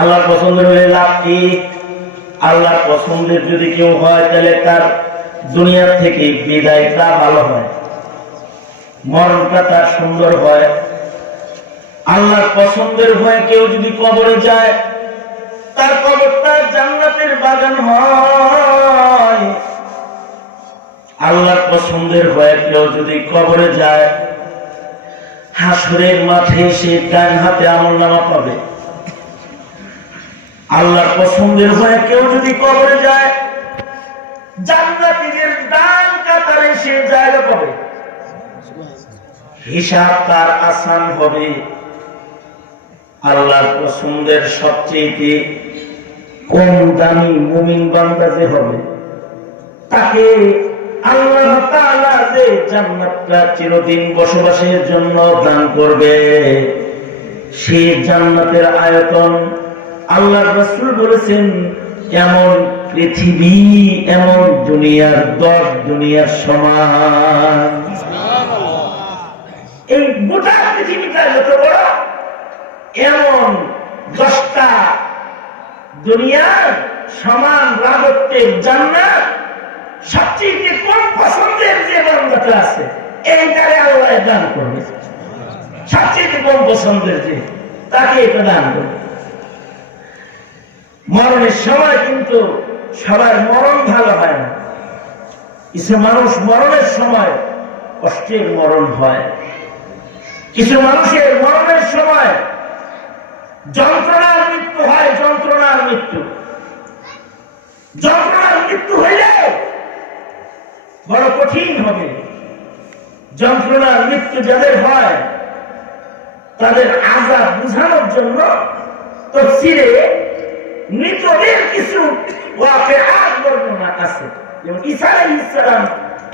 আল্লাহর পছন্দের হয়ে লাভ কি? আল্লাহর পছন্দের যদি কেউ হয় তাহলে তার দুনিয়া থেকে বিদায়টা ভালো হয়, মরণটা তার সুন্দর হয়। আল্লাহর পছন্দের হয়ে কেউ যদি কবরে যায় তার কবরটা জান্নাতের বাগান হয়। আল্লাহর পছন্দের হয়ে কেউ যদি কবরে যায় হাসরের মাঠে সে ডান হাতে আমলনামা পাবে। আল্লাহর পছন্দের হয়ে কেউ যদি কবরে যায় জান্নাতীদের ডান কাতারে সে জায়গা পাবে, হিসাব তার আসান হবে। আল্লাহর পছন্দের সবচেয়ে কম দামি মুমিন বান্দা যে হবে তাকে আল্লাহ তাআলা যে জান্নাতটা চিরদিন বসবাসের জন্য দান করবে, সেই জান্নাতের আয়তন আল্লাহর রাসূল বলেছেন এমন পৃথিবী, এমন দুনিয়ার 10 দুনিয়ার সমান। এই গোটা পৃথিবীটা যত বড়, এমন 10টা দুনিয়ার সমান রাজত্বের জান্নাত সবচেয়ে কম পছন্দের যে বান্দাটা আছে এইটারে আল্লাহ দান করবে। সবচেয়ে কম পছন্দের যে তাকে এটা দান করবে। মরণের সময় কিন্তু সবার মরণ ভালো হয় না। কিছু মানুষ মরণের সময় কষ্টের মরণ হয়, কিছু মানুষের মরণের সময় যন্ত্রণার মৃত্যু হয়। যন্ত্রণার মৃত্যু, যন্ত্রণার মৃত্যু হইলে বড় কঠিন হবে। যন্ত্রণার মৃত্যু যাদের হয় তাদের আযাব বুঝানোর জন্য তাফসীরে মৃতদের কিছু ওয়াকিআত বর্ণনা আছে। যেমন ঈসা আলাইহিস সালাম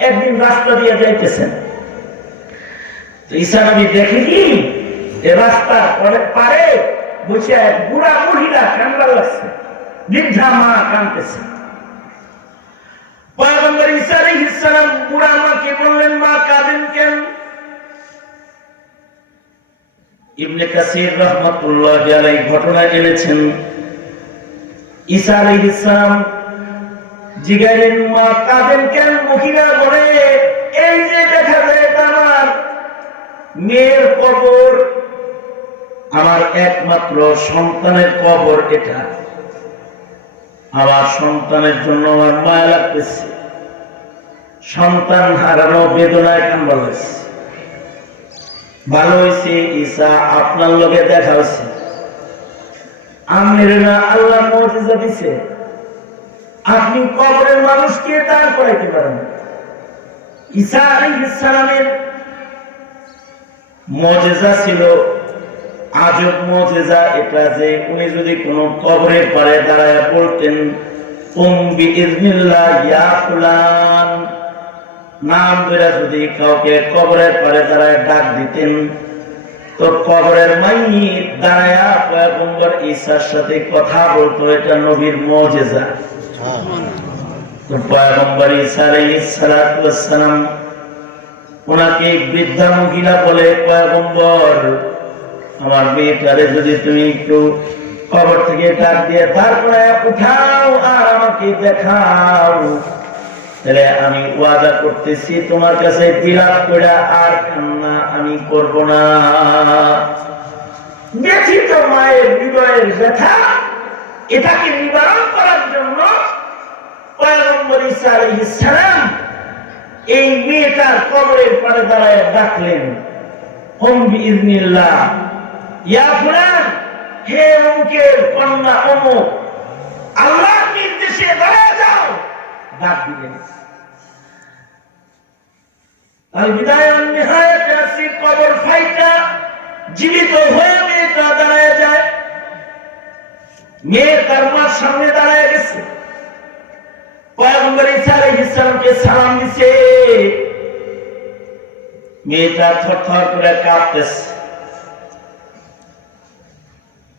একদিন রাস্তা দিয়ে যাইতেছেন, তো ঈসা নবী দেখে কি এই রাস্তার পারে বসে এক বুড়া মহিলা কান্না লাগছে, বৃদ্ধা মা কাঁদতেছে। পয়গম্বর ঈসা আলাইহিস সালাম বুড়া মাকে বললেন, মা কাঁদেন কেন? ইবনে কাসির রাহমাতুল্লাহি আলাইহি ঘটনা এনেছেন, ঈসা আলাইহিস সালাম জিজ্ঞাসা, মা কাঁদেন কেন? মহিলা বলে, এই যে দেখা যায় আমার মেয়ের কবর, আমার একমাত্র সন্তানের কবর এটা, আমার সন্তানের জন্য আমার মায়া লাগতেছে, সন্তান হারানো বেদনায় কান্না লাগছে। ভালো হয়েছে ঈসা আপনার লগে দেখা হয়েছে, আমের না আল্লাহ মুজিজা দিছে, আপনি কবরের মানুষকে দাঁড় করাইতে পারেন। ঈসা আলাইহিস সালামের মুজিজা ছিল আজব মুজিজা এটা, যে উনি যদি কোনো কবরের পারে দাঁড়ায় বলতেন কুম বিইজনিল্লাহ ইয়া ফুলান, নাম ধরে যদি কাউকে কবরের পারে দাঁড়ায় ডাক দিতেন তো কবরের মাইয়িত দাঁড়ায়া পয়গম্বর ঈসার সাথে কথা বলতো। এটা নবীর মুজিজা। তো পয়গম্বর ঈসা আলাইহিস সালাতু ওয়াস সালাম ওনাকে বৃদ্ধা মহিলা বলে, পয়গম্বর আমার মেয়েটারে যদি তুমি একটু কবর থেকে ডাক দিয়ে তারপরে উঠাও আর আমাকে দেখাও, তাহলে আমি ওয়াদা করতেছি তোমার কাছে বিলাপ করে আর কান্না আমি করব না। ব্যথিত মায়ের হৃদয়ের ব্যথা, এটাকে নিবারণ করার জন্য পয়গম্বর ঈসা আলাইহিস সালাম এই মেয়েটার কবরের পাড়ে দাঁড়ায় ডাকলেন, হুম বিইজনিল্লাহ ইয়া ফুলান, হে অমুকের কন্যা অমুক, আল্লাহর নির্দেশে দাঁড়ায় যাও। ডাক দিলেন। আল বিদায়া ওয়ান নিহায়াতে আছে, কবর ফাইটা জীবিত হয়ে মেয়েটা দাঁড়ায় যায়। মেয়ে তার মার সামনে দাঁড়ায় গেছে, পয়গম্বর ঈসা আলাইহিস সালামকে সালাম দিছে। মেয়েটা থরথর করে কাঁপতেছে।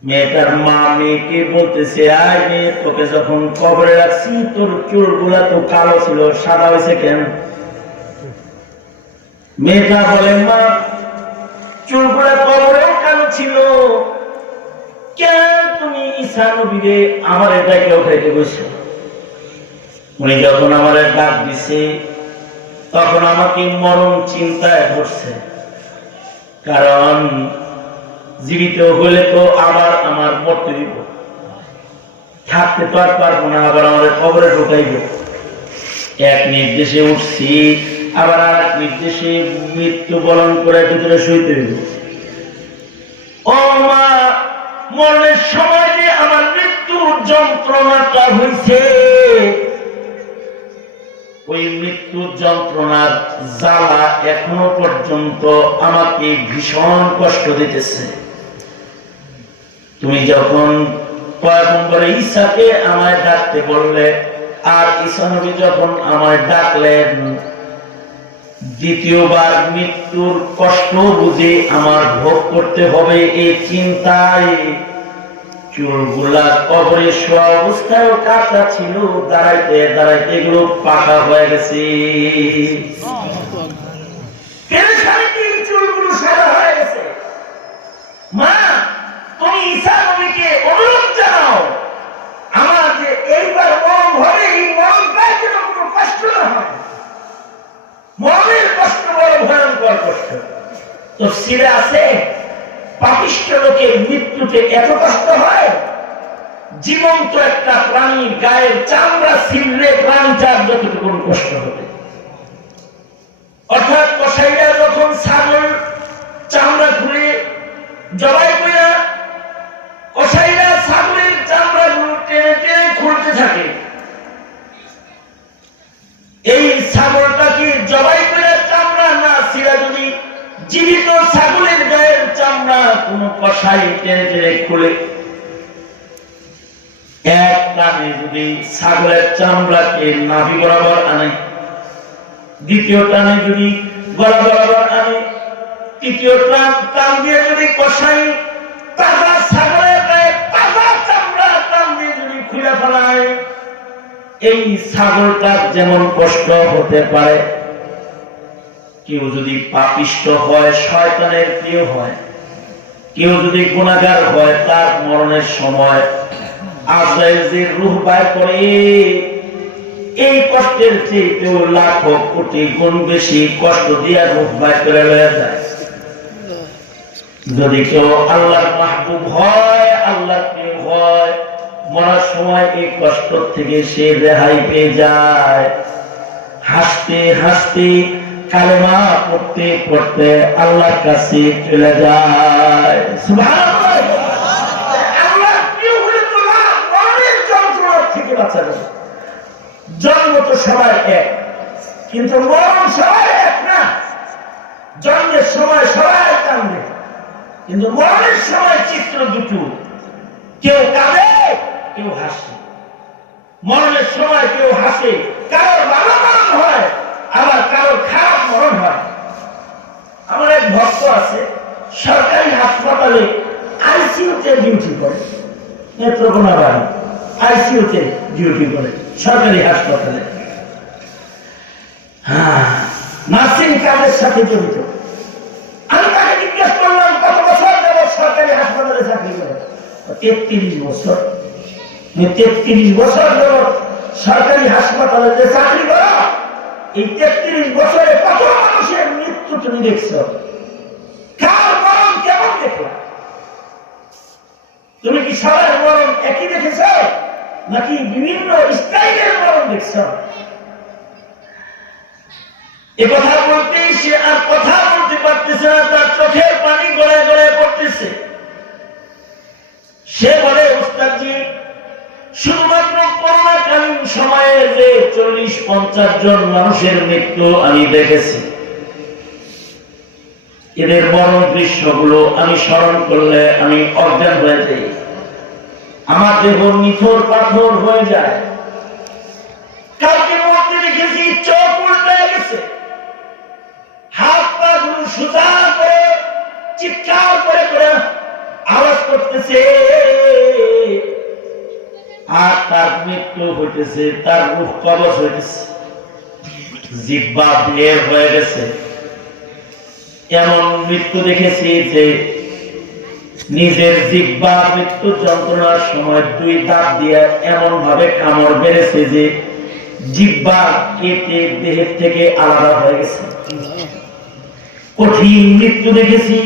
মেয়েটার মা মেয়েকে বলতেছে, আয় মেয়ে, তোকে যখন কবরে রাখছি তোর চুলগুলা তো কালো ছিল, সাদা হয়েছে কেন? মেয়েটা বলে, মা চুলগুলা কবরেও কালো ছিল, কেন তুমি ঈসা নবীরে আমার এটাকে উঠাইতে বসে। উনি যখন আমার ডাক দিছে তখন আমাকে মরণ চিন্তায় ধরছে, কারণ জীবিত হলে তো আবার আমার মরতে দিব, থাকতে তো আর পারবো না, আবার আমাদের কবরে ঢুকাইব। এক নির্দেশে উঠছি, আবার আর এক নির্দেশে মৃত্যু বরণ করে ভিতরে শুইতে দিব। ও মা, মরণের সময় যে আমার মৃত্যুর যন্ত্রণাটা হয়েছে, ওই মৃত্যুর যন্ত্রণার জ্বালা এখনো পর্যন্ত আমাকে ভীষণ কষ্ট দিতেছে। তুমি যখন পয়গম্বর ঈসাকে আমায় ডাকতে বললে, আর ঈসা নবী যখন আমায় ডাকলেন, দ্বিতীয়বার মৃত্যুর কষ্ট বুঝে আমার ভোগ করতে হবে এই চিন্তায় চুলগুলা কবরে শোয়া অবস্থায় কাঁচা ছিল, দাঁড়াইতে দাঁড়াইতে এগুলো পাকা হয়ে গেছে, চুলগুলো সাদা হয়ে গেছে। মা, তুমি ঈসা নবীকে অনুরোধ জানাও আমার যে এইবার মরণ হবে, এই মরণটাই যেন কোনো কষ্ট না হয়। মরণের কষ্ট বড় ভয়ঙ্কর কষ্ট। তো সিরে আছে পাপিষ্ঠ লোকের মৃত্যুতে এত কষ্ট হয়, জীবন্ত একটা প্রাণীর গায়ের চামড়া ছিঁড়লে প্রাণীটার যতটুকু কষ্ট হবে। অর্থাৎ কসাইরা যখন ছাগল চামড়া খুলে জবাই করে, কসাইরা ছাগলের চামড়া গুলো টেনে টেনে খুলতে থাকে। এই ছাগলটাকে জবাই করে চামড়া না ছিঁড়া যদি জীবিত ছাগলের গায়ের চামড়া কোন কসাই টেনে টেনে খুলে, এক টানে যদি ছাগলের চামড়াকে নাভি বরাবর আনে, দ্বিতীয় টানে যদি গলা বরাবর আনে, তৃতীয় টান দিয়ে যদি কসাই তাজা ছাগলের গায়ে তাজা চামড়া টান দিয়ে যদি খুলে ফেলায়, এই ছাগলটার যেমন কষ্ট হতে পারে, কেউ যদি পাপিষ্ঠ হয়, শয়তানের প্রিয় হয়, কেউ যদি গুনাহগার হয়, তার মরণের সময় আজরাইল যে রূহ বাইর করে, এই কষ্টের চেয়ে লাখ কোটি গুণ বেশি কষ্ট দিয়ে রূহ বাইর করে লয়ে যায়। যদি কেউ আল্লাহর মাহবুব হয়, আল্লাহর প্রিয় হয়, মরার সময় এই কষ্ট থেকে সে রেহাই পেয়ে যায়। হাসতে হাসতে কালেমা পড়তে পড়তে আল্লাহর কাছে চলে যায়। সুবহানাল্লাহ। আল্লাহর প্রিয় হলে তো মরণের যন্ত্রণা থেকে বাঁচা যাবে। জন্ম তো সবাই এক, কিন্তু মরণ সবাই এক না। জন্মের সময় সবাই কাঁদে, কিন্তু মরণের সময় চিত্র দুটো, কেউ কাঁদে কেউ হাসে। মরণের সময় কেউ হাসে, কারোর ভালো মরণ হয়, আবার কারোর খারাপ মরণ হয়। আমার এক ভক্ত আছে, সরকারি হাসপাতালে আইসিইউতে ডিউটি করে, নেত্রকোনা বাড়ি, আইসিইউতে ডিউটি করে সরকারি হাসপাতালে। নার্সিং কাজের সাথে জড়িত। আমি তাকে জিজ্ঞেস করলাম, কত বছর যাবত সরকারি হাসপাতালে চাকরি করে? 33 বছর। 33 বছর যাবত সরকারি হাসপাতালে যে চাকরি করো, এই 33 বছরে কত মানুষের মৃত্যু তুমি দেখছো? কার মরণ কেমন দেখো? তুমি কি সবার মরণ একই দেখেছ, নাকি বিভিন্ন স্টাইলের মরণ দেখছ? এ কথা বলতেই সে আর কথা বলতে পারতেছে না, তার চোখের পানি গড়ায় গড়ায় পড়তেছে। সে বলে, উস্তাদজি, শুধুমাত্র করোনাকালীন সময়ে যে 40-50 জন মানুষের মৃত্যু আমি দেখেছি, এদের বড় দৃশ্যগুলো আমি স্মরণ করলে আমি অজ্ঞান হয়ে যাই, আমার দেহ নিথর পাথর হয়ে যায়। কালকে মধ্যে দেখেছি চোখ উল্টে গেছে, হাত পা গুলো সোজা করে চিৎকার করে করে আওয়াজ করতেছে, আর তার মৃত্যু হইতেছে, তার রূহ কবজ হইতেছে, জিহ্বা বের হয়ে গেছে। এমন মৃত্যু দেখেছি যে নিজের জিহ্বা মৃত্যু যন্ত্রণার সময় দুই দাঁত দিয়ে এমন ভাবে কামড় বেড়েছে যে জিহ্বা কেটে দেহের থেকে আলাদা হয়ে গেছে। কঠিন মৃত্যু দেখেছি,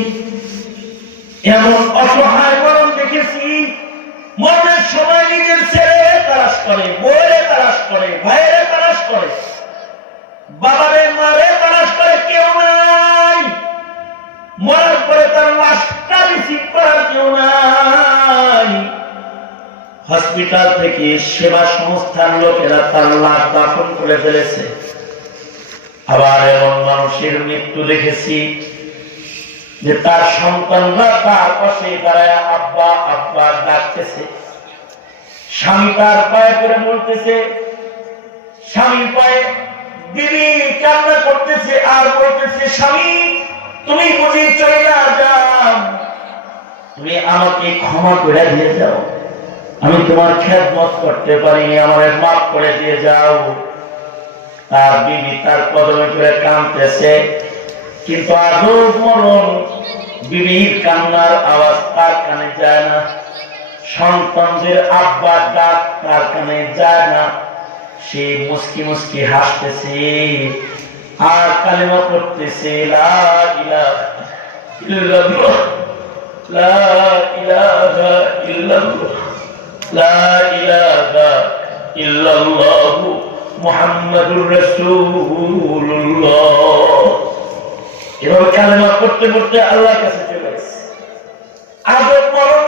এমন অসহায় মরণ দেখেছি। মরণের সময় নিজের ছেলে তালাশ করে, বউয়ের তালাশ করে, ভাইয়ের তালাশ করে, বাবারে মারে তালাশ করে, কেউ নাই। মরার পরে তার লাশটা রিসিভ করার কেউ নাই। হসপিটাল থেকে সেবা সংস্থার লোকেরা তার লাশ দাফন করে ফেলেছে। আবার এমন মানুষের মৃত্যু দেখেছি যে তার সন্তানরা তার পাশে দাঁড়ায় আব্বা আব্বা ডাকতেছে, স্বামী তার পায়ে করে বলতেছে, স্বামীর পায়ে বিবি কান্না করতেছে আর বলতেছে, স্বামী তুমি বুঝি চলে যাও, তুমি আমাকে ক্ষমা করে দিয়ে যাও, আমি তোমার খেদমত করতে পারিনি, আমাকে মাফ করে দিয়ে যাও। তার বিবি তার কদমে করে কাঁদতেছে, কিন্তু আজও মরণ বিবির কান্নার আওয়াজ তার কানে যায় না, সন্তানদের আব্বার ডাক তার কানে যায় না। সে মুস্কি মুস্কি হাসতেছে আর কালেমা পড়তেছে, লা ইলাহা ইল্লাল্লাহ, লা ইলাহা ইল্লাল্লাহ, লা ইলাহা ইল্লাল্লাহ মুহাম্মাদুর রাসূলুল্লাহ। এভাবে কালেমা পড়তে পড়তে আল্লাহর কাছে চলে গেছে। আজব মরণ,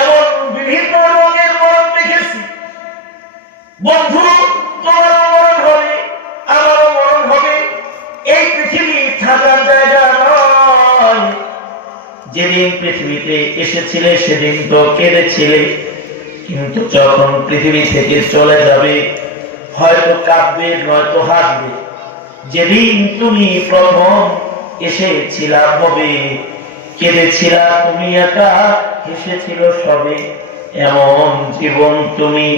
এমন বিভিন্ন রঙের মরণ দেখেছি। বন্ধু, তোমারও মরণ হবে, আমারও মরণ হবে। এই পৃথিবী থাকার জায়গা নয়। যেদিন পৃথিবীতে এসেছিলে সেদিন তো কেঁদেছিলে, কিন্তু যখন পৃথিবী থেকে চলে যাবে হয়তো কাঁদবে নয়তো হাসবে। যেদিন তুমি প্রথম এসেছিলা হবে কেঁদেছিলা তুমি একা, হেসেছিল সবে, এমন জীবন তুমি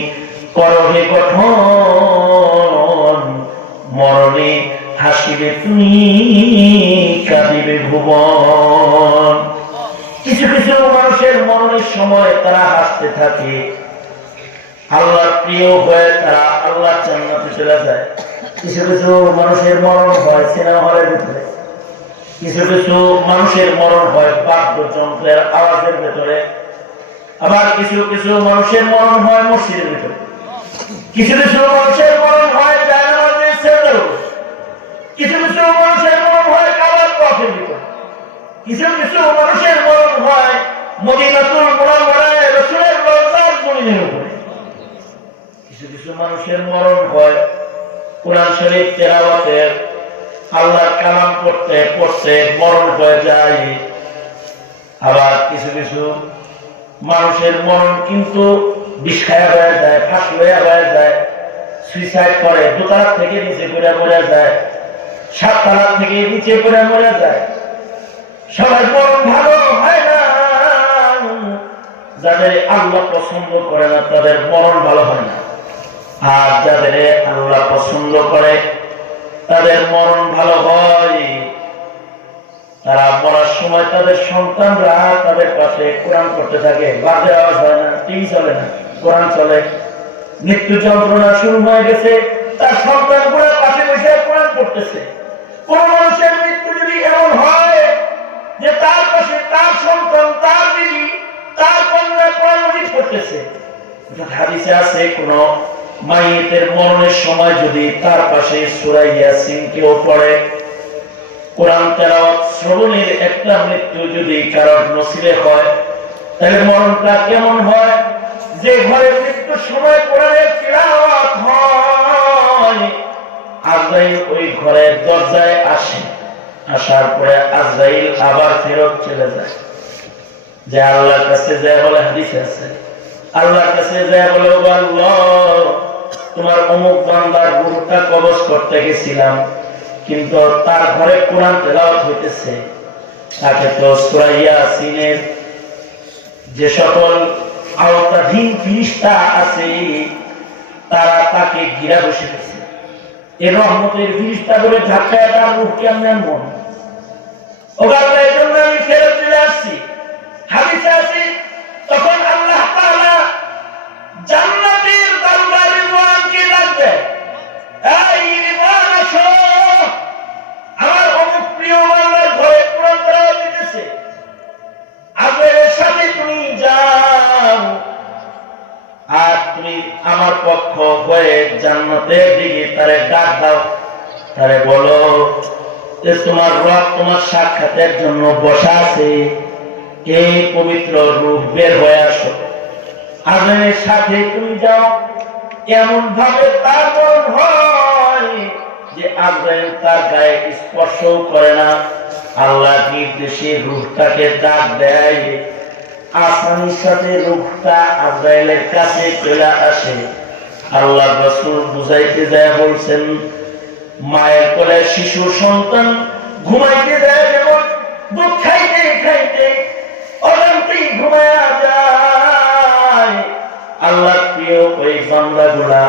করবে গঠন, মরণে হাসিবে তুমি কাঁদিবে ভুবন। কিছু কিছু মানুষের মরণের সময় তারা হাসতে থাকে, আল্লাহর প্রিয় হয়ে তারা আল্লাহর জান্নাতে চলে যায়। কিছু কিছু মানুষের মরণ হয় সিনেমা হলের ভিতরে, কিছু কিছু মানুষের মরণ হয় বাদ্যযন্ত্রের আওয়াজের ভেতরে, আবার কিছু কিছু মানুষের মরণ হয় মসজিদের ভিতরে, কিছু কিছু মানুষের মরণ হয় জায়নামাজের সেজদার উপরে, কিছু কিছু মানুষের মরণ হয় কাবার তওয়াফের ভিতরে, কিছু কিছু মানুষের মরণ হয় মদিনাতুল মুনাওয়ারায় রাসূলের রওজার জমিনের উপরে, কিছু কিছু মানুষের মরণ হয় কোরআন শরীফ তেলাওয়াতের আল্লাহর কালাম পড়তে পড়তে মরণ হয়ে যায়। আবার কিছু কিছু মানুষের মরণ কিন্তু বিষায়া হয়ে যায়, ফাঁসি হয়ে যায়, সুইসাইড করে, দোতলা থেকে নিচে পড়ে মরে যায়, 7 তলা থেকে নিচে পড়ে মরে যায়। সবাই মরণ ভালো হয় না। যাদের আল্লাহ পছন্দ করে না তাদের মরণ ভালো হয় না, আর যাদের আল্লাহ পছন্দ করে তাদের মরণ ভালো হয়। তারা মরার সময় তাদের সন্তানরা তাদের পাশে কোরআন পড়তে থাকে, বাজে আওয়াজ হয় না, টিভি চলে না, কোরআন চলে। মৃত্যু যন্ত্রণা শুরু হয়ে গেছে, তার সন্তানগুলো পাশে বসে কোরআন পড়তেছে। কোন মানুষের মৃত্যু যদি এমন হয় যে তার পাশে তার সন্তান, তার বিবি, তার কন্যা কোরআন পড়তেছে, হাদিসে আছে কোন মাইয়েতের মরণের সময় যদি তার পাশে সূরা ইয়াসিন কেউ পড়ে, কোরআন তেলাওয়াত শ্রবণের একটা মৃত্যু যদি কারোর নসিবে হয়, তাহলে মরণটা কেমন হয়? যে ঘরে মৃত্যুর সময় কোরআনের তিলাওয়াত হয়, আজরাইল ওই ঘরের দরজায় আসে, আসার পরে আজরাইল আবার ফেরত চলে যায়, যে আল্লাহর কাছে যায় বলে হাদিসে আছে, আল্লাহর কাছে যায় বলে, ও আল্লাহ, তোমার অমুক বান্দার রূহটা কবজ করতে গেছিলাম, কিন্তু তার ঘরে কোরআন তেলাওয়াত হইতেছে, তাকে তো সূরা ইয়াসিনের যে সকল আওতাধীন ফেরেশতা আছে তারা তাকে ঘিরে বসে গেছে। এই রহমতের ফেরেশতা করে ধাক্কায় তার রূহ কেমন মন, ও আল্লাহ, এই জন্য আমি ফেরত চলে আসছি, হাদিসে আছে তখন আল্লাহ তাআলা জান্নাতের বান্দা রিদওয়ানকে ডাকবে, এই রিদওয়ান আসো, আমার অমুক প্রিয় বান্দার ঘরে কোরআন তেলাওয়াত দিতেছে, আজরাইলের সাথে তুমি যাও আর তুমি আমার পক্ষ হয়ে জান্নাতের দিকে তারে ডাক দাও, তারে বলো যে তোমার রব তোমার সাক্ষাতের জন্য বসা আছে, এই পবিত্র রূহ বের হয়ে আসো। আজানের সাথে তুমি যাও, এমন ভাবে তার মন হয় যে আজরাইল তার গায়ে স্পর্শও করে না, আল্লাহর নির্দেশে রূহটাকে ডাক দেয়, আসানির সাথে রূহটা আজরাইলের কাছে চলে আসে। আল্লাহ রাসূল বুঝাইতে যায় বলছেন, মায়ের কোলে শিশু সন্তান ঘুমাইতে যায় যেমন দুধ খাইতে খাইতে অজান্তেই ঘুমায়া যায়, আল্লাহর প্রিয় ওই বান্দাগুলা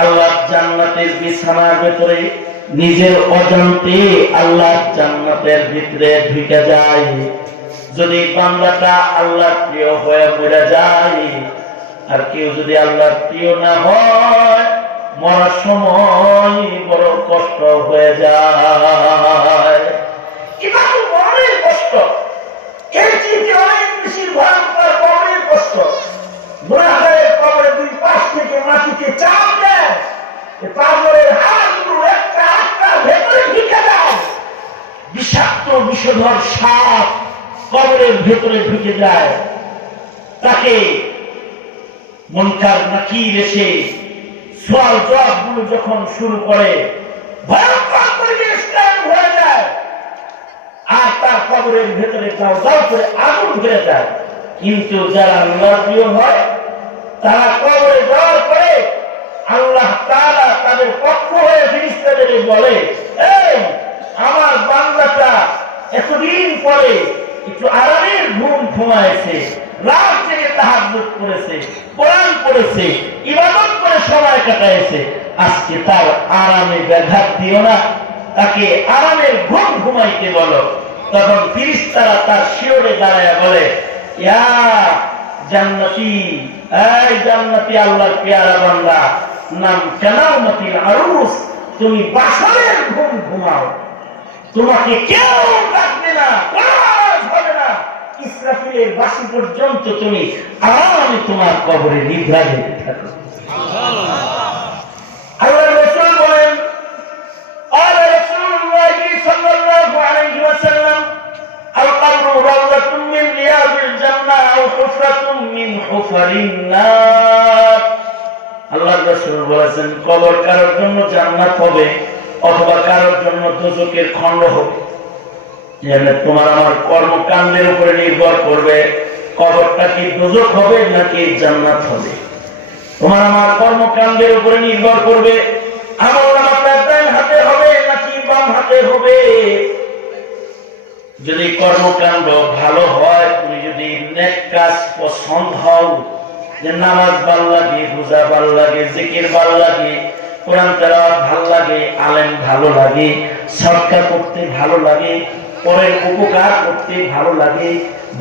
আল্লাহর জান্নাতের বিছানার ভিতরে নিজের অজান্তে আল্লাহর জান্নাতের ভিতরে ঢুকে যায়। যদি বান্দাটা আল্লাহর প্রিয় হয়ে মরে যায়, আর কেউ যদি আল্লাহর প্রিয় না হয়, মরার সময় বড় কষ্ট হয়ে যায়। এটা তো বড়ই কষ্ট, এর চেয়ে অনেক বেশি ভয়ঙ্কর কবরের কষ্ট। গুনাহগারের কবরে দুই পাশ থেকে মাটিতে চাপ দেয়, পাথরের হাড়গুলো একটা আটটার ভেতরে ঢুকে যায়, বিষাক্ত বিষধর সাপ কবরের ভেতরে ঢুকে যায়। তাকে মুনকার নাকির এসে সওয়াল জবাবগুলো যখন শুরু করে, ভয়ঙ্কর পরিবেশ কায়েম হয়ে যায়, আর তার কবরের ভেতরে দাও দাও করে আগুন ধরে যায়। কিন্তু যারা আল্লাহর প্রিয় হয়, তারা কবরে যাওয়ার পরে আল্লাহ তাআলা তাদের পক্ষ হয়ে ফেরেশতাদের বলে, এই আমার বান্দাটা এতদিন পরে একটু আরামের ঘুম ঘুমায়েছে, রাত জেগে তাহাজ্জুদ করেছে, কোরআন পড়েছে, ইবাদত করে সময় কাটাইছে, আজকে তার আরামে ব্যাঘাত দিও না, তাকে আরামের ঘুম ঘুমাইতে বলো। তখন ফেরেশতারা তার শিররে দাঁড়ায় বলে, ইয়া জান্নাতি, এই জান্নাতি আল্লাহর পেয়ারা বান্দা, নাম কানামাতিল আরুস, তুমি বাসরের ঘুম ঘুমাও, তোমাকে কেউ ডাকবে না, কাজ হবে না, ইসরাফিলের বাঁশি পর্যন্ত তুমি আরামে তোমার কবরে নিদ্রা দিতে থাকো। আল্লাহর রাসূল বলেন, قال رسول الله صلى الله عليه وسلم القبر روضة من رياض الجنة أو حفرة من حفر النار। আল্লাহর রাসূল বলেছেন, কবর কারোর জন্য জান্নাত হবে অথবা কারোর জন্য দোজখের খণ্ড হবে। মানে তোমার আমার কর্মকাণ্ডের উপরে নির্ভর করবে কবরটা কি দোজখ হবে নাকি জান্নাত হবে। তোমার আমার কর্মকাণ্ডের উপরে নির্ভর করবে আমলনামাটা ডান হাতে হবে নাকি বাম হাতে হবে। যদি কর্মকাণ্ড ভালো হয়, তুমি যদি নেক কাজ পছন্দ হও, যে নামাজ ভালো লাগে, রোজা ভালো লাগে, জিকির ভালো লাগে, কোরআন তেলাওয়াত ভালো লাগে, আলেম ভালো লাগে, সদকা করতে ভালো লাগে, পরের উপকার করতে ভালো লাগে,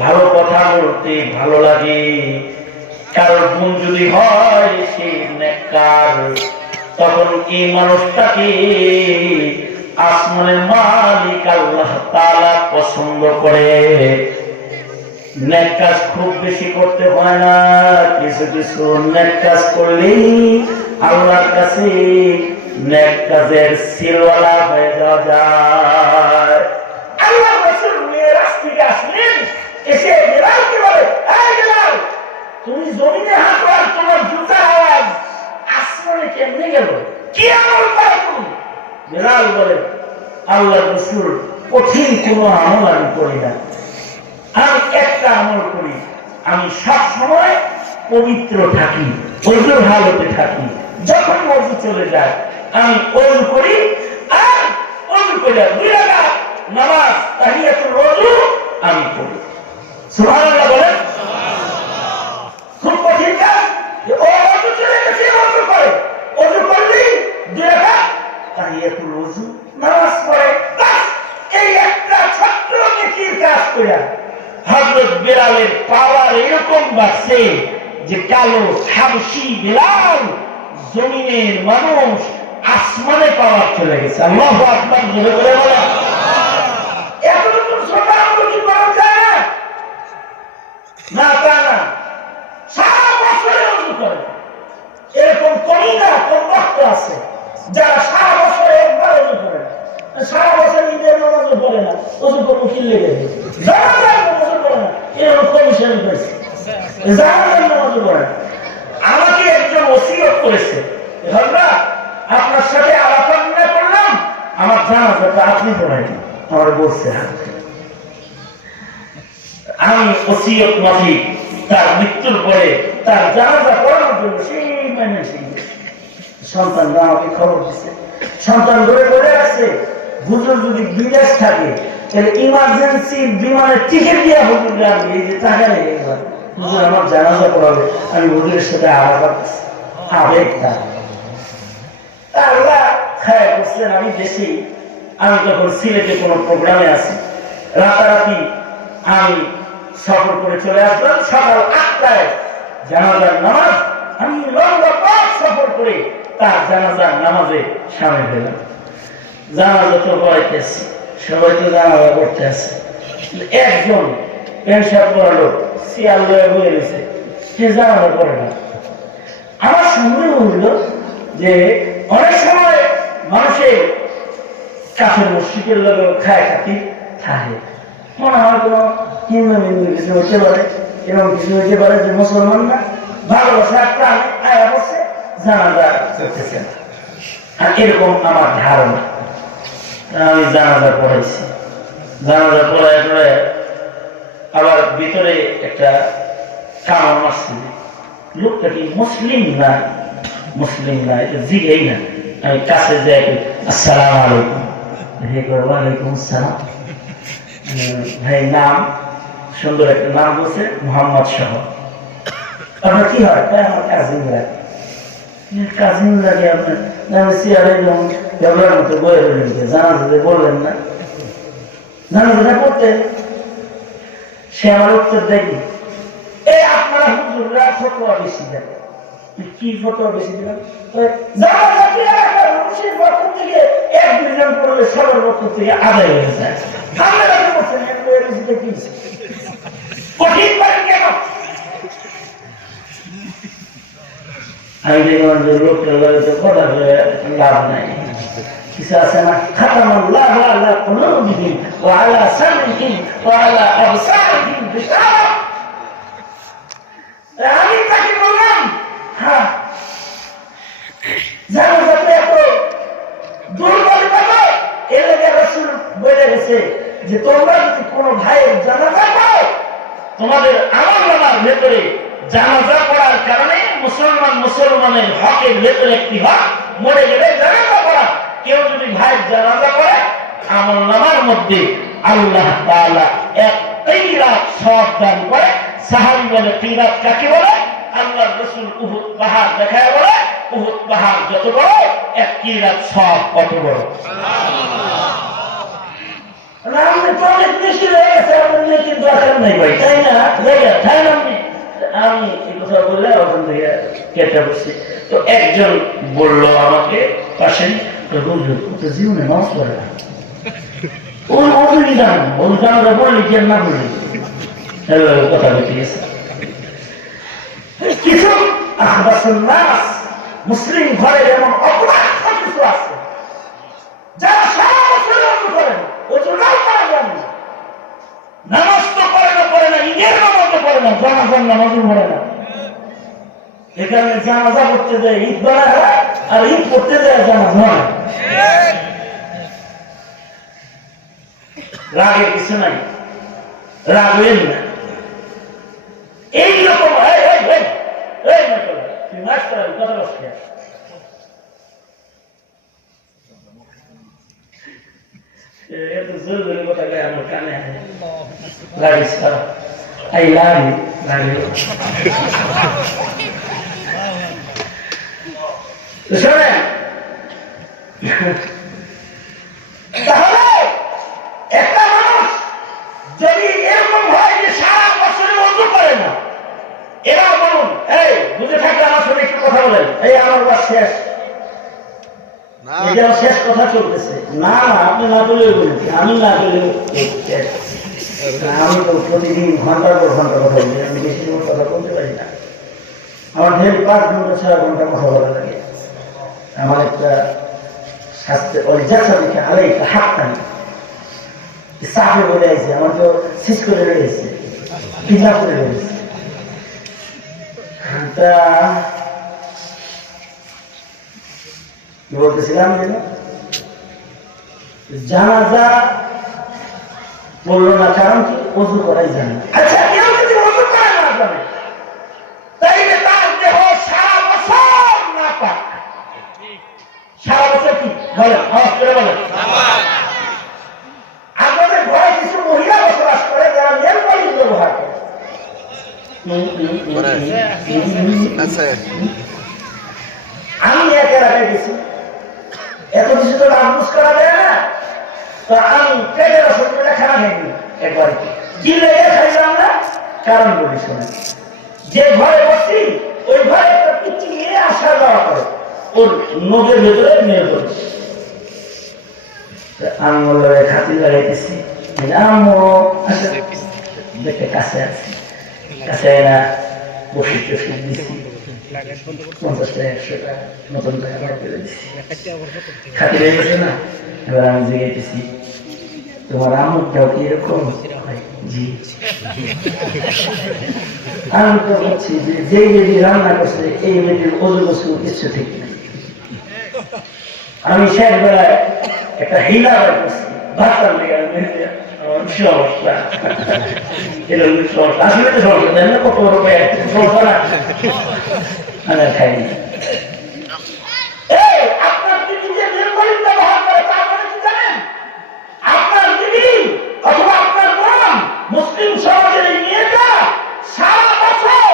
ভালো কথা বলতে ভালো লাগে, কারোর গুণ যদি হয় সে নেককার, তখন এই মানুষটাকে আসমানের মালিক আল্লাহ তাআলা পছন্দ করে। নেক কাজ খুব বেশি করতে হয় না, কিছু কিছু নেক কাজ করলেই আল্লাহর কাছে নেক কাজের সিলওয়ালা হয়ে যাওয়া যায়। আল্লাহর রাসূল মিরাজ থেকে আসলেন, এসে বেলালকে বলে, এই বেলাল, তুমি জমিনে হাঁটো আর তোমার জুতার আওয়াজ আসমানে কেমনে গেল, কি আমল করো তুমি? বেলাল বলে, আল্লাহর রাসূল, কঠিন কোনো আমল আমি করি না, আমি একটা আমল করি, আমি সব সময় পবিত্র থাকি, ওযুর হালতে থাকি, যখন ওযু চলে যায় আমি ওযু করি, আর ওযু করে 2 রাকাত নামাজ তাহিয়াতুল ওযু আমি পড়ি। সুবহানাল্লাহ বলেন। খুব কঠিন কাজ, যে ও ওযু চলে গেছে ওযু করে, ওযু করলেই 2 রাকাত তাহিয়াতুল ওযু নামাজ পড়ে, বাস এই একটা ছোট্ট নেকির কাজ করে হযরত বেলালের থাকে যে কালো হাবশি বিলাল জমিনের মানুষ আসমানে পাওয়ার চলে গেছে। আল্লাহু আকবার, জোরে করে বলে। এতটুকু ছোট আমল কি করা যায় না? না, তা না। সারা বছরে ওযু করে। এরকম কমিনা কম ভক্ত আছে যারা সারা বছরে একবার ওযু করে না, সারা বছর ঈদের নামাজও পড়ে না, ওযু করবো কি লেগে জানাজার নামাজও পড়ে না, এরকম কমিশন করেছে, জানাজার নামাজও পড়ে না। আমাকে একজন ওসিয়ত করেছে, হযরত আপনার সাথে আলাপ করলাম, আমার জানাজাটা আপনি পড়াইবেন। আমার বলছে আমি ওসিয়ত মাফিক তার মৃত্যুর পরে তার জানাজা পড়ানোর জন্য সেই মানে সন্তানরা আমাকে খবর দিচ্ছে। সন্তান ধরে বলে আসছে, হুজুর যদি বিদেশ থাকে তাহলে ইমার্জেন্সি বিমানের টিকিট দিয়ে হুজুরকে আমি এই যে টাকা নেই, হুজুর আমার জানাজা পড়াবে। আমি হুজুরের সাথে আলাপ আবেগটা আল্লাহ খায় করছেন। আমি দেশে, আমি যখন সিলেটে কোনো প্রোগ্রামে আছি, রাতারাতি আমি সফর করে চলে আসলাম। সকাল 8টায় জানাজার নামাজ, আমি লম্বা পথ সফর করে তার জানাজার নামাজে সামিল হলাম। জানাজা তো পড়াইতে আসছি, সবাই তো জানাজা করতে আসছে। একজন পেনশন পড়ালো, সিয়াল লয়ে বয়ে গেছে, সে জানাজা পড়ে না। আমার সন্দেহ হইল যে অনেক সময় মানুষের কাছের মসজিদের লোক খায় খাতি থাকে, মনে হয় কোনো হিন্দু হিন্দু কিছু হতে পারে, এবং কিছু হতে পারে যে মুসলমান না ভালোবাসা প্রাণ আয়া বসে জানাজা করতেছে না। আর এরকম আমার ধারণা। আমি জানাজা পড়াইছি, জানাজা পড়ায় পড়ে আবার ভিতরে একটা কামড় মারছি, লোকটা কি মুসলিম না মুসলিম না এটা জিগেই না। আমি কাছে যাই, আসসালামু আলাইকুম। হে করে ওয়ালাইকুম আসসালাম। ভাই নাম, সুন্দর একটা নাম বলছে, মোহাম্মদ সহ। আপনার কি হয়? তাই আমার কাজিন লাগে। কাজিন লাগে আপনার? আমি সিয়ারে ব্যবহার মতো বয়ে রইলেন, জানাজাতে বললেন না, জানাজাটা পড়তে। সে আমার উত্তর দেখি, এই আপনারা হুজুররা ফতোয়া বেশি দেন। কি ফতোয়া বেশি দিলাম? মানুষের পক্ষ থেকে 1-2 জন পড়লে সবার পক্ষ থেকে আদায় হয়ে যায়। আমি দেখলাম যে লোকটা কথা বলে লাভ নাই, কিছু আছে না, খাতামাল্লাহ আলা কুলুবিহিম ওয়া আলা সামইহিম ওয়া আলা আবসারিহিম গিশাওয়া। আমি তাকে বললাম, হ্যাঁ জানাজাতে এত দুর্বল পাবে, এর আগে রাসূল বলে গেছে যে তোমরা যদি কোনো ভাইয়ের জানাজা পাও, তোমাদের আমলনামার ভেতরে জানাজা পড়ার কারণে মুসলমানের হকের ভেতরে একটি হক মরে গেলে জানাজা পড়া। কেউ যদি ভাইয়ের জানাজা পড়ে, আমলনামার মধ্যে আল্লাহ তাআলা 1 কিরাত সওয়াব দান করে। সাহাবী বলে, কিরাত কাকে বলে? আল্লাহর রাসূল উহুদ পাহাড় দেখায় বলে, উহুদ পাহাড় যত বড় 1 কিরাত সওয়াব কত বড়। আমি তো অনেক বেশি হয়ে গেছে, আমাদের কিন্তু দরকার নেই ভাই, তাই না? তাই না? আমি এই কথা বললে ওখান থেকে কেটে বসছি। তো একজন বললো আমাকে পাশে, জীবনে নামাজ পড়ে না, ওই অজুরি জান, ওই জানাজা বললি কি না বললি, কথা বেঁচে গেছে। কিছু মুসলিম ঘরে যেমন অপরাধ কিছু আছে, যারা সারা বছর অজু করেন, অজুটাও তারা জানে না, নামাজ তো পড়ে না, ঈদের নামাজ তো পড়ে না, জানাজার নামাজও পড়ে না। এখানে জানাজা করতে যায় ঈদ বেলা হয়, আর ঈদ করতে যায় জানাজা হয়। রাগের কিছু নাই, রাগ হইল না। এইরকম তুই নাচ করাবি, কথা বসে এত জোর জোরে কথা গায়ে আমার কানে লাগিস, আই লাভ ইউ শোনেন। তাহলে একটা মানুষ যদি এরকম হয় যে সারা বছরে ওযু করে না, এরা একটু আমার সাথে একটু কথা বলেন। এই আমার বাস শেষ, এটা শেষ কথা চলতেছে। না আপনি না বলে বলছি, আমি না বলে শেষ। আমি তো প্রতিদিন ঘন্টার পর ঘন্টা কথা বলি, আমি বেশি সময় কথা বলতে পারি না। আমার ঢের 5 ঘন্টা 6 ঘন্টা কথা বলা লাগে। আমার একটা শাস্ত্রে অজাসা দেখে আলাই হাতটা সাফে বলে আছে, আমার তো শেষ করে রয়েছে, পিজা করে রয়েছে। তা কি বলতেছিলাম যেন, জানাজা বললো না, কারণ কি ওযু করাই জানে। আচ্ছা, কেউ যদি ওযু করা না জানে তাইলে তার দেহ সারা বছর না পাক। সারা বছর কি বলেন, বলেন। আপনাদের ঘরে কিছু মহিলা বসবাস করে যারা নেল পালিশ ব্যবহার করে। আমি এক এলাকায় গেছি, এত কিছু তো নামুজ করা যায় না, তো আমি পেটের অসুখ করে খানা খাইনি একবার। কি লেগে খাইলাম না, কারণ বলি শোনেন। যে ঘরে বসছি ওই ঘরে একটা পিচ্ছি নিয়ে আসা যাওয়া করে, ওর নখের ভেতরে মেয়ে পড়ছে। আমি বললে খাতির লাগাইতেছি, দেখে কাছে আছি, কাছে না বসে টসিদ দিচ্ছি, 50 টাকা 100 টাকা নতুন টাকা ফেলে দিচ্ছি। খাতির হয়ে গেছে না। এবার আমি জিজ্ঞাসি, তোমার আমুকটাও কি এরকম? জি। আমি তো বলছি যে যেই বেদি রান্না করছে এই বেদির ওযু গোসল কিছু ঠিক নেই। আমি শেষ বেলায় একটা হিলা বার করছি, ভাতার লেগে সমস্যা। এটা সমস্যা, আসলে তো সমস্যা দেন না, কত রুপে সমস্যা না, আমি খাইনি। আপনার দিদি যে নির্মলিত ব্যবহার করে তারপরে কি জানেন? আপনার দিদি অথবা আপনার বোন মুসলিম সমাজের এই মেয়েটা সারা বছর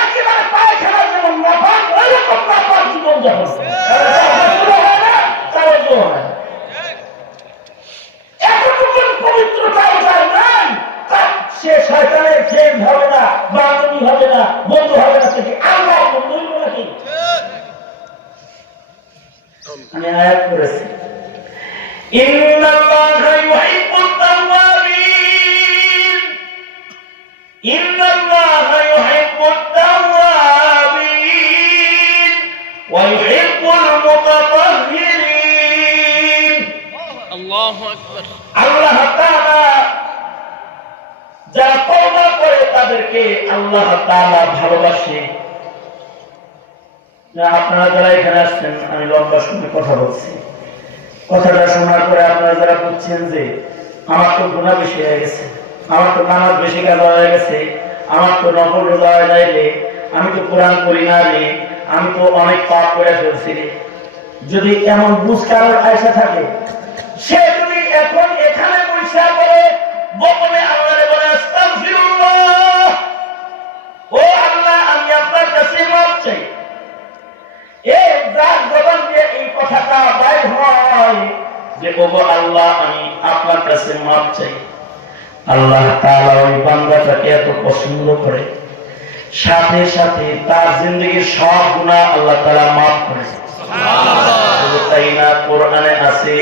একেবারে পায়খানা যেমন নাপাক ওই রকম নাপাক জীবন যাপন করে। এতটুকু পবিত্রতাও যায় নাই, সে শয়তানের ফ্রেন্ড হবে না, বান্ধবী হবে না, বন্ধু হবে না, সে আল্লাহ বন্ধু হইব নাকি? আমি আয়াত করেছি, ইন্নাল্লাহা ইউহিব্বুত তাওয়াবিন, ইন্নাল্লাহা ইউহিব্বুত তাওয়াবিন ওয়া ইউহিব্বুল মুতাতাহহিরিন। আল্লাহু আকবার। আল্লাহ তাআলা যারা তওবা করে তাদেরকে আল্লাহ তাআলা ভালোবাসে। আপনারা যারা এখানে আসছেন, আমি লম্বা সময় কথা বলছি, কথাটা শোনার পরে আপনারা যারা বুঝছেন যে আমার তো গুনাহ বেশি হয়ে গেছে, আমার তো নামাজ বেশি কাজা হয়ে গেছে, আমার তো নফল রোজা হয়ে যাইলে, আমি তো কোরআন পড়ি না রে, আমি তো অনেক পাপ করে ফেলছি রে, যদি এমন বুঝ কারোর আয়সা থাকে, সে যদি এখন এখানে বসে বলে গোপনে আল্লাহরে বলে আস্তাগফিরুল্লাহ, ও আল্লাহ আমি আপনার কাছে মাফ চাই, এই যার জবান দিয়ে এই কথাটা বাইর হয় যে ওগো আল্লাহ আমি আপনার কাছে মাফ চাই, আল্লাহ তাআলা ওই বান্দাটাকে এত পছন্দ করে, সাথে সাথে তার জিন্দেগির সব গুনাহ আল্লাহ তাআলা মাফ করে। সুবহানাল্লাহ। তাই না কোরআনে আছে,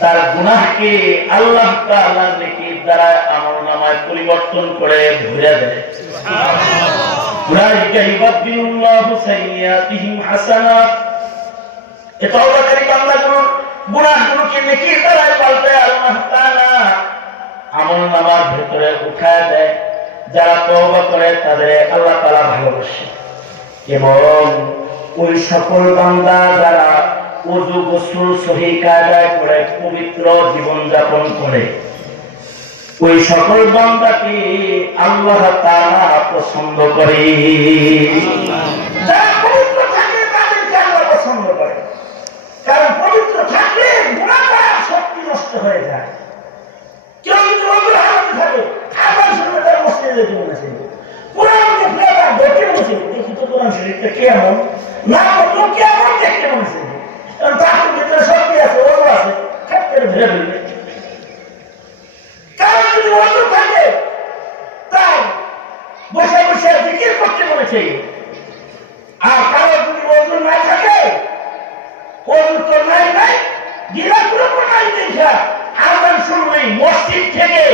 তার গুনাহকে আল্লাহ তাআলা নেকির দ্বারা আমলনামায় পরিবর্তন করে ভরে দেয়। সুবহানাল্লাহ। উলাইকা ইউবাদদিলুল্লাহু সাইয়্যাতিহিম হাসানাত। এই তওবাকারী বান্দাগুলোর গুনাহগুলোকে নেকির দ্বারা পাল্টে আল্লাহ তাআলা আমলনামার ভিতরে উঠায় দেয়। যারা তওবা করে তাদের আল্লাহ তাআলা ভালোবাসে, এবং ওই সকল বান্দা যারা ওযু গোসল সহিহ কায়দায় করে পবিত্র জীবন যাপন করে, ওই সকল বান্দাকে আল্লাহ তাআলা পছন্দ করে। যারা পবিত্র থাকে তাদেরকে আল্লাহ পছন্দ করে, কারণ পবিত্র থাকলে গুনাহ করার শক্তি নষ্ট হয়ে যায়। কেউ যদি ওযুর হালতে থাকে আবার শুনে তার মসজিদে যেতে মনে চাইবে, কোরআন দেখলে তার দেখতে মনে চাইবে, দেখি তো কোরআন শরীফটা কেমন, না বললেও কেমন দেখতে মনে চাইবে, কারণ তার ভিতরে শক্তি আছে, ওযু আছে, খাট করে ধরে ফেলবে। কারণ যদি ওযু থাকে তার বসে বসে জিকির করতে মনে চাইবে, মসজিদ থেকে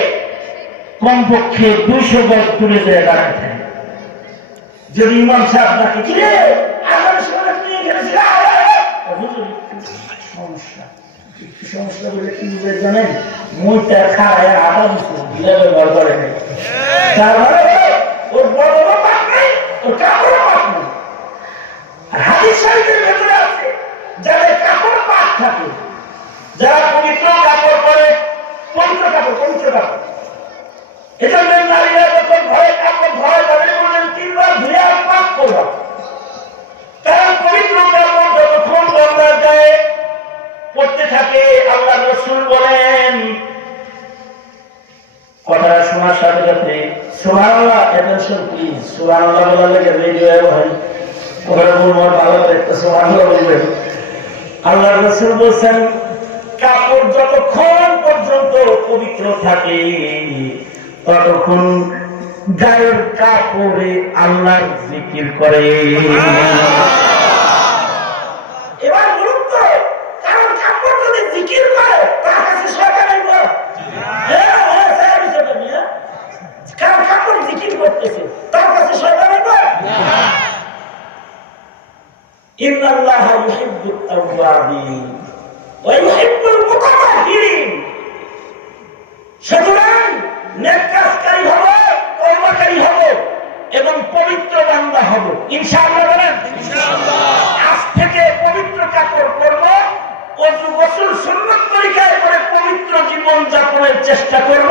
কমপক্ষে 200 গজ দূরে যায় দাঁড়ায় থাকে। যদি ইমাম সাহেব ডাকে কি রে আমার সময় তুমি এখানে ছিল, সমস্যা সমস্যা বলে কি বুঝে জানেন, মুইটা খায় আটা দিচ্ছে বিলাবে ঘর করে নেই, তার মানে ওর বড় পাক নেই, ওর কাপড় পাক নেই। আর হাদিস শরীফের ভেতরে আছে যাদের কাপড় পাক থাকে, যারা পবিত্র কাপড় পরে, পবিত্র কাপড় এজন্য নারীরা যখন ঘরে কাপড় ধরে তাদের বললেন 3 বার ধুয়ে পাক করবা, কারণ পবিত্র কাপড় যতক্ষণ গঙ্গার গায়ে পড়তে থাকে আল্লাহ রাসূল বলেন, কথাটা শোনার সাথে সাথে সুবহানাল্লাহ, অ্যাটেনশন প্লিজ, সুবহানাল্লাহ বলার লাগে রেডিও ভাই ওরা বলবার ভালো একটা সুবহানাল্লাহ বলবেন। আল্লাহ রাসূল বলেন কাপড় যতক্ষণ পর্যন্ত পবিত্র থাকে ততক্ষণ গায়ের কাপড়ে আল্লাহর জিকির করে। এবার বলুন তো, কারণ কাপড় যদি জিকির করে তার কাছে শয়তান আইব? কারণ কাপড় জিকির করতেছে তার কাছে শয়তান আইব? ইন্নাল্লাহা ইউহিব্বুত তাওয়াবিন ওয়া ইউহিব্বুল মুতাতাহহিরিন। সুতরাং নেক কাজকারী হব, তওবাকারী হব এবং পবিত্র বান্দা হব ইনশাআল্লাহ। বলেন ইনশাআল্লাহ। আজ থেকে পবিত্র কাপড় পরব, ওযু গোসল সুন্নাত তরিকায় করে পবিত্র জীবন যাপনের চেষ্টা করব,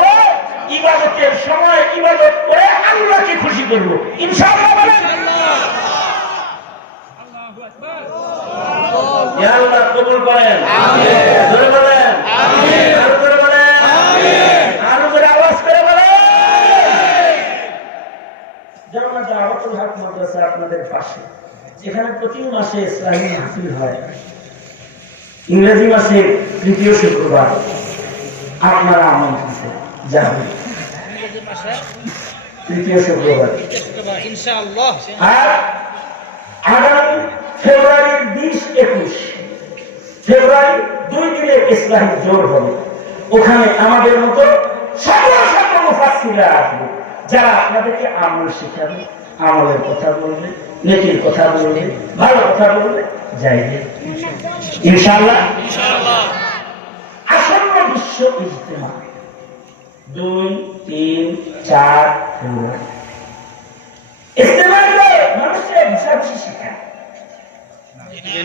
ইবাদতের সময় ইবাদত করে আল্লাহকে খুশি করব ইনশাআল্লাহ। বলেন আল্লাহু আকবার। ইয়া আল্লাহ কবুল করেন, আমিন। জোরে বলেন আমিন, আরো জোরে বলেন আমিন, আরো জোরে আওয়াজ করে বলেন। যেমন দাওয়াতুল হক মাদ্রাসা আপনাদের পাশে, যেখানে প্রতি মাসে ইসলামী মাহফিল হয়, ইংরেজি মাসে তৃতীয় শুক্রবার আপনারা আমন্ত্রিত যাবেন, তৃতীয় শুক্রবার ইনশাআল্লাহ। আর আগামী ফেব্রুয়ারির 20-21 ফেব্রুয়ারি 2 দিনে ইসলামী জোর হবে। ওখানে আমাদের মতো সকল মুফাসসিররা আসবে, যারা আপনাদেরকে আমল শিখাবে, আমলের কথা বলবে, নেকির কথা বলবে, ভালো কথা বলবে, যাইবে ইনশাআল্লাহ। আসন্ন বিশ্ব ইজতেমা 2, 3, 4 ফেব্রুয়ারি। ইজতেমায় মানুষের ভাষাভাষী শিক্ষা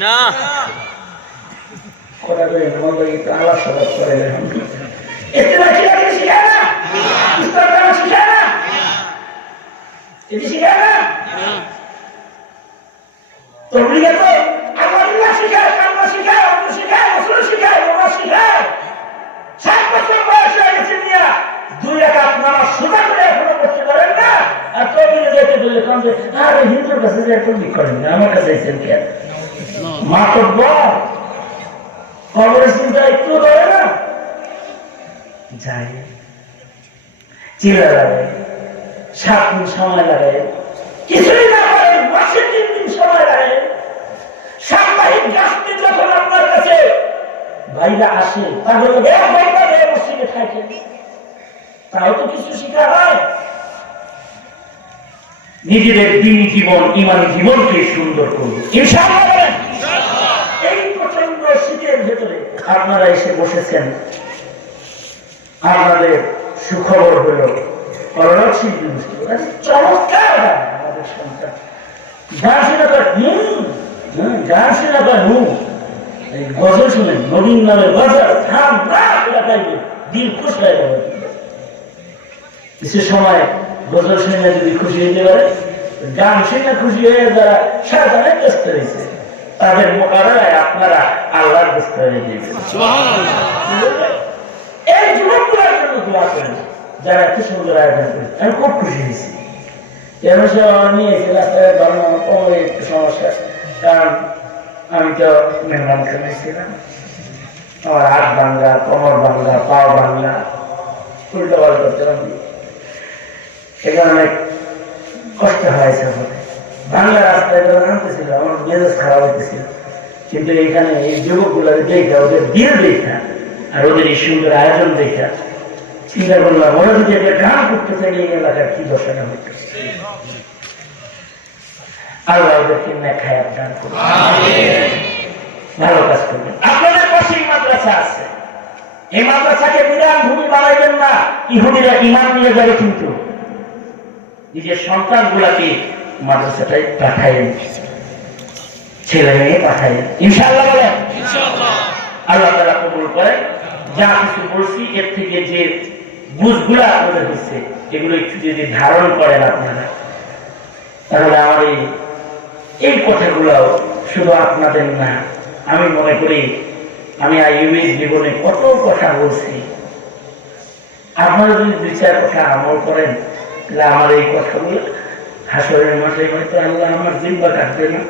না কথা বলে মন্দির আলাপ সবাব করে ইজতেমা শিখায় না, ইসলাম শিখায় না, এটি শিখায় না। তবলিগে তো আল্লাহ শিখায়, কান্না শিখায়, অন্য শিখায়, রাসূল শিখায়, নামাজ শিখায়। 60 বছর বয়স হয়ে গেছে মিয়া, 2 রাকাত নামাজ সোজা করে এখনো পড়তে পারেন না। আর তবলিগে যেতে বলে কান্দে, আরে হিন্দুর কাছে যে তবলিগ করেন না, আমার কাছে এসেছেন কেন? মা তো বল কবরের চিন্তা একটু করে না, যাই চিলা লাগাই, 7 দিন সময় লাগাই, কিছুই না পারে, মাসে 3 দিন সময় লাগে। সাপ্তাহিক গাছটি যখন আপনার কাছে ভাইরা আসে, তাহলে এক ঘন্টা মসজিদে থাকে, তাও তো কিছু শিখা হয়। নিজেদের দ্বীনি জীবন, ইমানি জীবনকে সুন্দর করব ইনশাআল্লাহ। বলেন এই প্রচন্ড শীতের ভেতরে আপনারা এসে বসেছেন, আপনাদের সুখবর হলো চমৎকার আমাদের সন্তান গান শোনা কর গান শোনা কর এই গজল শুনেন, নবীন নামের গজল থাম গাইবে, দিন খুশ হয়ে যাবে। কিছু সময় গজল শুনে যদি খুশি হইতে পারে, গান শুনে খুশি হয়ে যারা সারাদিনে ব্যস্ত হয়েছে, তাদের মোকাবেলায় আপনারা আল্লাহর ব্যস্ত হয়ে গিয়েছেন। এই যুবকগুলোর জন্য দোয়া করেন যারা এত সুন্দর আয়োজন করেছে, আমি খুব খুশি হয়েছি। কেন সে নিয়েছে রাস্তায় ধর্ম কোমরে একটু সমস্যা, কারণ আমি তো মেহমান খেয়েছিলাম, আমার হাত ভাঙ্গা, কোমর ভাঙ্গা, পাও ভাঙ্গা, উল্টো পাল্টা করতে পারি, সেখানে অনেক কষ্ট হয়েছে। বাংলা রাস্তায় যখন আনতেছিল আমার মেজাজ খারাপ হইতেছিল, কিন্তু এখানে এই যুবকগুলো দেখা, ওদের দিল দেখা আর ওদের এই সুন্দর আয়োজন দেখা চিন্তা করলাম ওরা যদি একটা গান করতে চাই এই এলাকার কি দশাটা হতো। আল্লাহ ওদেরকে নেখায়াত দান করুন, ভালো কাজ করবেন। আপনাদের পাশেই মাদ্রাসা আছে, এই মাদ্রাসাকে বিরাট ভূমি বানাইবেন না, ইহুদিরা ইমান নিয়ে যাবে, কিন্তু নিজের সন্তান গুলাকে মাদ্রাসাটাই পাঠায়েন, ছেলে মেয়ে পাঠায়েন, ইনশাআল্লাহ বলেন। আল্লাহ তাআলা কবুল করেন। যা কিছু বলছি এর থেকে যে বুঝগুলা আপনাদের হচ্ছে এগুলো একটু যদি ধারণ করেন আপনারা, তাহলে আমার এই কথাগুলো শুধু আপনাদের না, আমি মনে করি আমি আইয়ুবের জীবনে কত কথা বলছি, আপনারা যদি দুই চার কথা আমল করেন তাহলে আমার এই কথাগুলো হাসরের মাঠে হয়তো আল্লাহ আমার জিম্বা কাটবে না,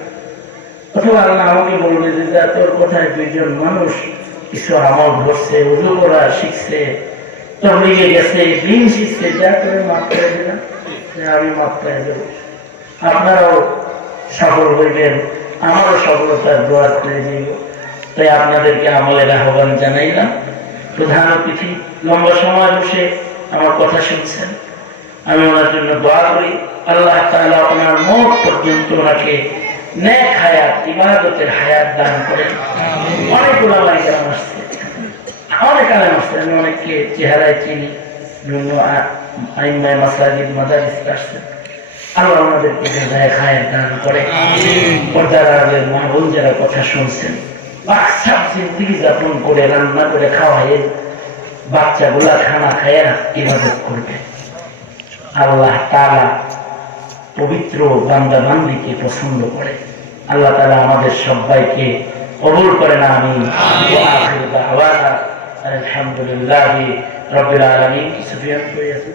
অথবা আল্লাহ আমাকে বলবে যে তোর কোথায় দুইজন মানুষ কিছু আমল ধরছে, উজু করা শিখছে, তবলিগে গেছে, দিন শিখছে, যা করে মাফ করে দিলাম, আমি মাফ করে দেব। আপনারাও সফল হইবেন, আমারও সফলতার দোয়া করে দিব। তাই আপনাদেরকে আমলের আহ্বান জানাইলাম। প্রধান অতিথি লম্বা সময় বসে আমার কথা শুনছেন, আমি ওনার জন্য দোয়া করি, আল্লাহ তাআলা ওনার মওত পর্যন্ত ওনাকে নেক হায়াত, ইবাদতের হায়াত দান করেন। অনেক ওলামায়ে কেরাম আসছে, অনেক আলেম আসছে, আমি অনেককে চেহারায় চিনি, বিভিন্ন আইম্মায়ে মাসাজিদ মাদারিস আসছেন, আল্লাহ ওনাদেরকে নেক হায়াত দান করে। পর্দার আড়ালের মা বোন যারা কথা শুনছেন, বাকসাব জিন্দেগি যাপন করে রান্না করে খাওয়ায় বাচ্চাগুলা খানা খায় ইবাদত করবে। আল্লাহ তাআলা পবিত্র বান্দা বান্দিকে পছন্দ করে। আল্লাহ তাআলা আমাদের সবাইকে কবুল করেন, আমিন। ওয়া আখিরু দাওয়ানা আলহামদুলিল্লাহি রাব্বিল আলামিন। সুফিয়ান কই আছে?